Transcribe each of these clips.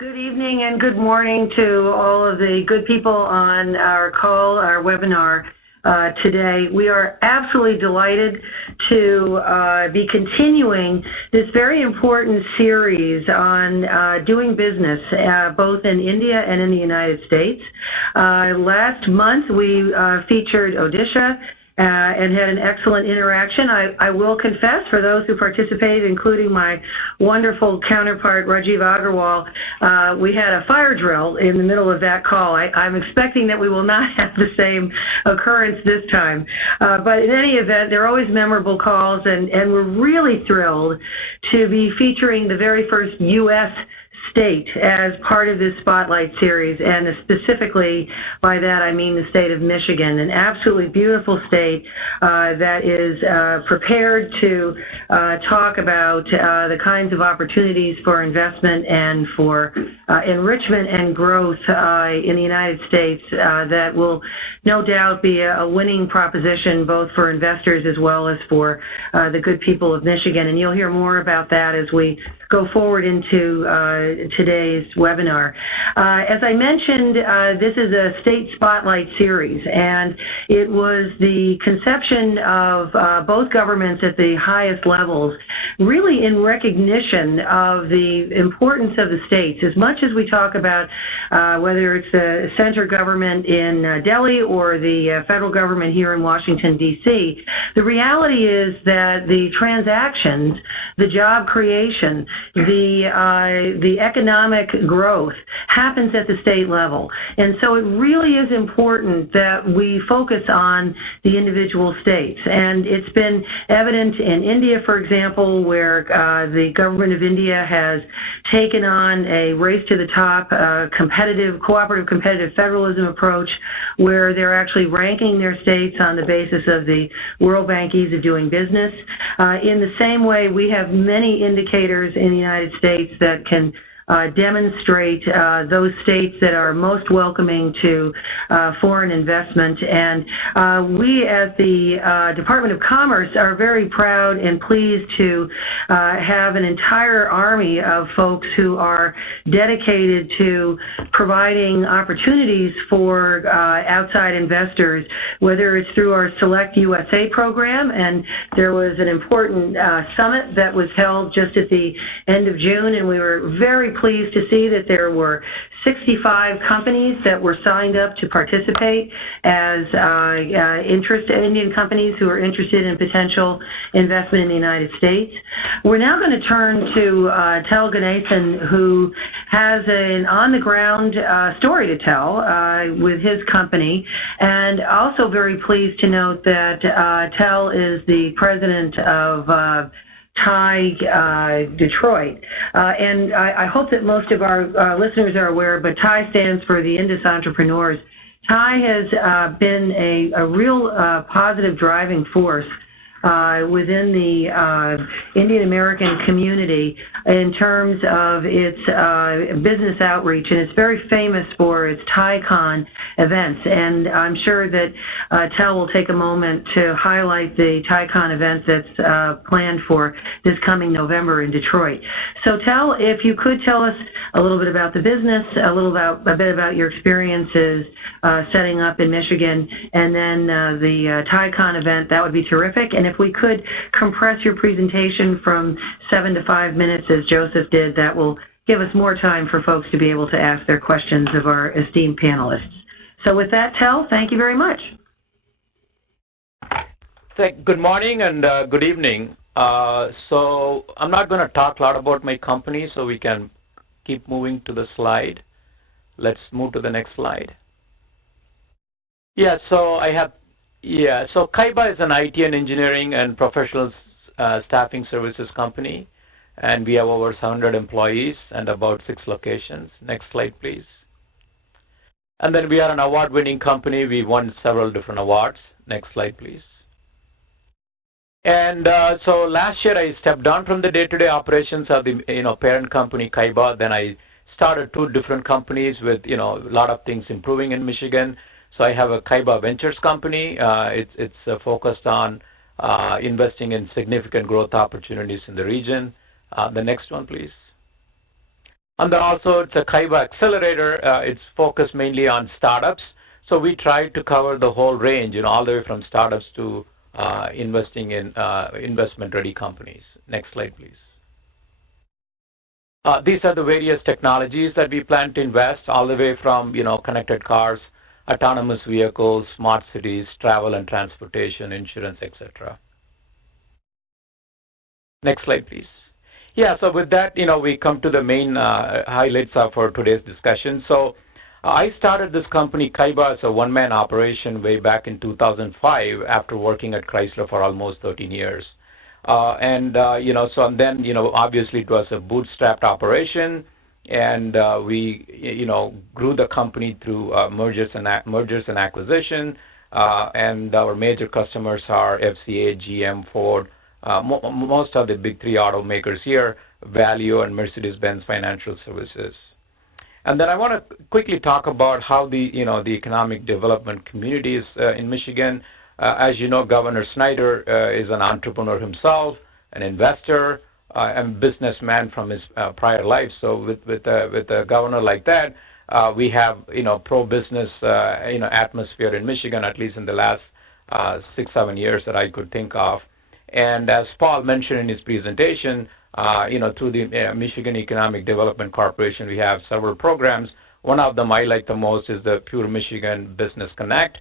Good evening and good morning to all of the good people on our call, our webinar today. We are absolutely delighted to be continuing this very important series on doing business both in India and in the United States. Last month we featured Odisha and had an excellent interaction. I will confess, for those who participated, including my wonderful counterpart, Rajiv Agarwal, we had a fire drill in the middle of that call. I'm expecting that we will not have the same occurrence this time. But in any event, they're always memorable calls, and we're really thrilled to be featuring the very first U.S. state as part of this Spotlight series, and specifically by that I mean the state of Michigan, an absolutely beautiful state that is prepared to talk about the kinds of opportunities for investment and for enrichment and growth in the United States that will no doubt be a winning proposition both for investors as well as for the good people of Michigan. And you'll hear more about that as we go forward into today's webinar. As I mentioned, this is a state spotlight series, and it was the conception of both governments at the highest levels, really in recognition of the importance of the states. As much as we talk about whether it's the center government in Delhi or the federal government here in Washington, D.C., the reality is that the transactions, the job creation, the economic growth happens at the state level. And so it really is important that we focus on the individual states. And it's been evident in India, for example, where the government of India has taken on a race to the top, cooperative competitive federalism approach, where they're actually ranking their states on the basis of the World Bank Ease of Doing Business. In the same way, we have many indicators in the United States that can demonstrate those states that are most welcoming to foreign investment. And we at the Department of Commerce are very proud and pleased to have an entire army of folks who are dedicated to providing opportunities for outside investors, whether it's through our Select USA program, and there was an important summit that was held just at the end of June, and we were very pleased to see that there were 65 companies that were signed up to participate as Indian companies who are interested in potential investment in the United States. We're now going to turn to Tel Ganesan, who has an on-the-ground story to tell with his company, and also very pleased to note that Tel is the president of TIE Detroit. And I hope that most of our listeners are aware, but TIE stands for the Indus Entrepreneurs. TIE has been a real positive driving force within the Indian American community in terms of its business outreach, and it's very famous for its TIECon events. And I'm sure that Tel will take a moment to highlight the TIECon event that's planned for this coming November in Detroit. So Tel, if you could tell us a little bit about the business, a bit about your experiences setting up in Michigan, and then the TIECon event, that would be terrific. And if we could compress your presentation from 7 to 5 minutes, as Joseph did, that will give us more time for folks to be able to ask their questions of our esteemed panelists. So with that, Tel, thank you very much. Good morning and good evening. So I'm not going to talk a lot about my company, so we can keep moving to the slide. Let's move to the next slide. So Kaiba is an IT and engineering and professional staffing services company, and we have over 700 employees and about 6 locations. Next slide, please. And then we are an award-winning company. We won several different awards. Next slide, please. And so last year I stepped down from the day-to-day operations of the parent company Kaiba. Then I started 2 different companies with a lot of things improving in Michigan. So I have a Kaiba Ventures company. It's focused on investing in significant growth opportunities in the region. The next one, please. And then also it's a Kaiba Accelerator. It's focused mainly on startups. So we try to cover the whole range, all the way from startups to investing in investment-ready companies. Next slide, please. These are the various technologies that we plan to invest, all the way from connected cars, autonomous vehicles, smart cities, travel and transportation, insurance, etc. Next slide, please. Yeah, so with that, we come to the main highlights for today's discussion. So I started this company, Kaiba, as a one-man operation way back in 2005 after working at Chrysler for almost 13 years. And then, obviously it was a bootstrapped operation, and we, grew the company through mergers and acquisition, and our major customers are FCA, GM, Ford, most of the big three automakers here, Valeo and Mercedes-Benz Financial Services. And then I want to quickly talk about how the economic development community is in Michigan. As you know, Governor Snyder is an entrepreneur himself, an investor, and businessman from his prior life. So with a governor like that, we have pro-business atmosphere in Michigan, at least in the last 6-7 years that I could think of. And as Paul mentioned in his presentation, through the Michigan Economic Development Corporation, we have several programs. One of them I like the most is the Pure Michigan Business Connect.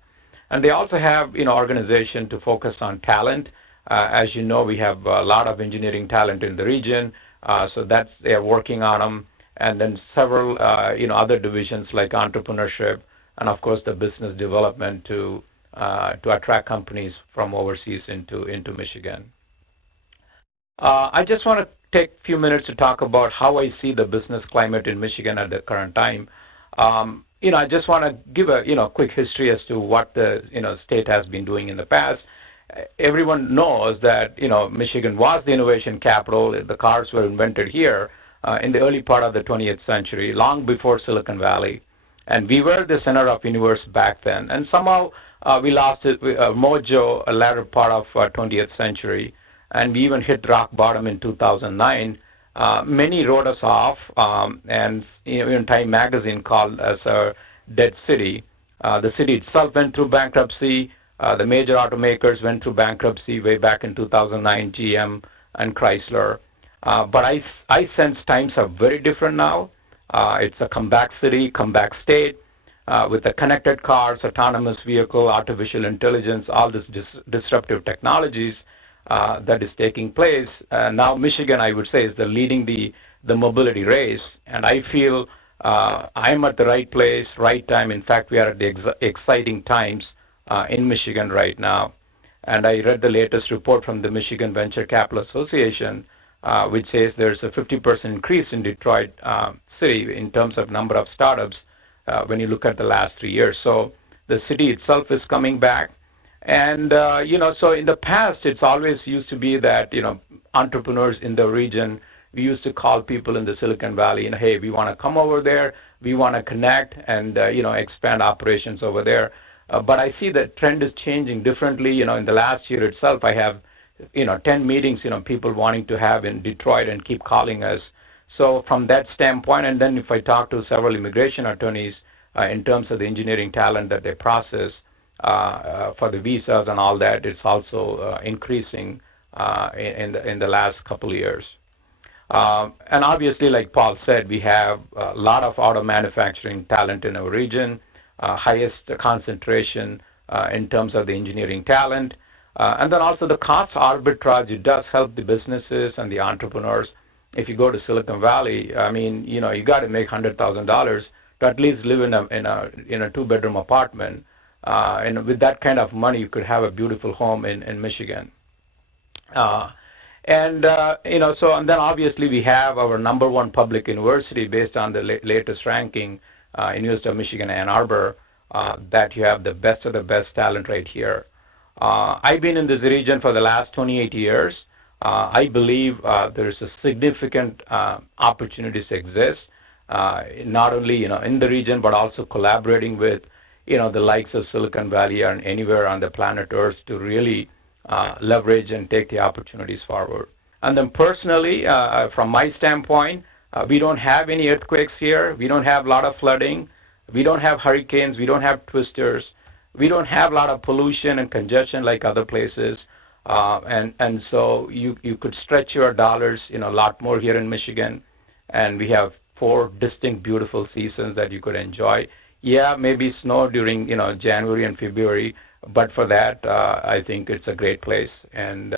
And they also have, organization to focus on talent. As you know, we have a lot of engineering talent in the region, so they're working on them. And then several, other divisions like entrepreneurship and, of course, the business development to attract companies from overseas into Michigan. I just want to take a few minutes to talk about how I see the business climate in Michigan at the current time. I just want to give a quick history as to what the state has been doing in the past. Everyone knows that Michigan was the innovation capital. The cars were invented here in the early part of the 20th century, long before Silicon Valley, and we were the center of universe back then. And somehow we lost it, mojo, a latter part of 20th century, and we even hit rock bottom in 2009. Many wrote us off, and even Time Magazine called us a dead city. The city itself went through bankruptcy. The major automakers went through bankruptcy way back in 2009, GM and Chrysler. But I sense times are very different now. It's a comeback city, comeback state, with the connected cars, autonomous vehicle, artificial intelligence, all this disruptive technologies that is taking place. Now Michigan, I would say, is leading the mobility race, and I feel I'm at the right place, right time. In fact, we are at the exciting times in Michigan right now. And I read the latest report from the Michigan Venture Capital Association, which says there's a 50% increase in Detroit city in terms of number of startups when you look at the last 3 years. So the city itself is coming back. And, so in the past, it's always used to be that, entrepreneurs in the region, we used to call people in the Silicon Valley and, hey, we want to come over there, we want to connect and, expand operations over there. But I see that trend is changing differently. In the last year itself, I have, 10 meetings, people wanting to have in Detroit and keep calling us. So from that standpoint, and then if I talk to several immigration attorneys in terms of the engineering talent that they process for the visas and all that, it's also increasing in the last couple of years. And obviously, like Paul said, we have a lot of auto manufacturing talent in our region, highest concentration in terms of the engineering talent. And then also the cost arbitrage, it does help the businesses and the entrepreneurs. If you go to Silicon Valley, I mean, you got to make $100,000 to at least live in a 2-bedroom apartment. And with that kind of money, you could have a beautiful home in Michigan. And then obviously we have our #1 public university based on the latest ranking, University of Michigan, Ann Arbor, that you have the best of the best talent right here. I've been in this region for the last 28 years. I believe there's a significant opportunities exist, not only in the region, but also collaborating with the likes of Silicon Valley and anywhere on the planet Earth to really leverage and take the opportunities forward. And then personally, from my standpoint, We don't have any earthquakes here. We don't have a lot of flooding. We don't have hurricanes. We don't have twisters. We don't have a lot of pollution and congestion like other places. And so you could stretch your dollars, a lot more here in Michigan. And we have 4 distinct, beautiful seasons that you could enjoy. Yeah, maybe snow during, January and February, but for that, I think it's a great place. And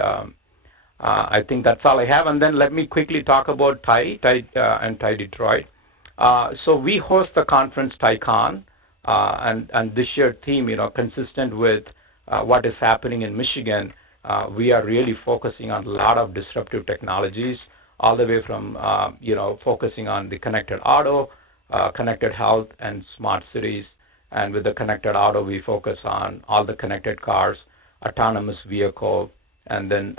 I think that's all I have. And then let me quickly talk about TIE and TIE Detroit. So we host the conference TIECon, and this year theme, consistent with what is happening in Michigan. We are really focusing on a lot of disruptive technologies, all the way from, focusing on the connected auto, connected health, and smart cities. And with the connected auto, we focus on all the connected cars, autonomous vehicle, and then,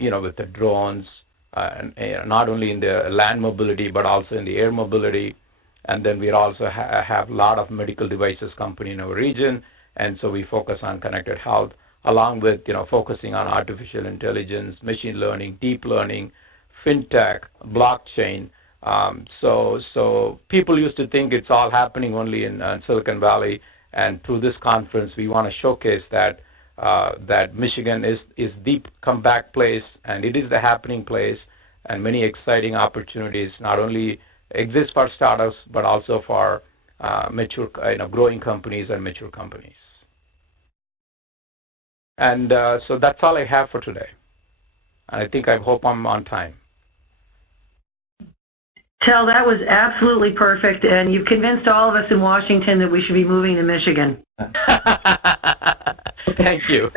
with the drones, and not only in the land mobility, but also in the air mobility. And then we also have a lot of medical devices company in our region, and so we focus on connected health, along with, focusing on artificial intelligence, machine learning, deep learning, fintech, blockchain. So people used to think it's all happening only in Silicon Valley, and through this conference, we want to showcase that Michigan is the comeback place, and it is the happening place, and many exciting opportunities not only exist for startups, but also for mature, growing companies and mature companies. And so that's all I have for today. And I hope I'm on time. Tel, that was absolutely perfect, and you've convinced all of us in Washington that we should be moving to Michigan. Thank you.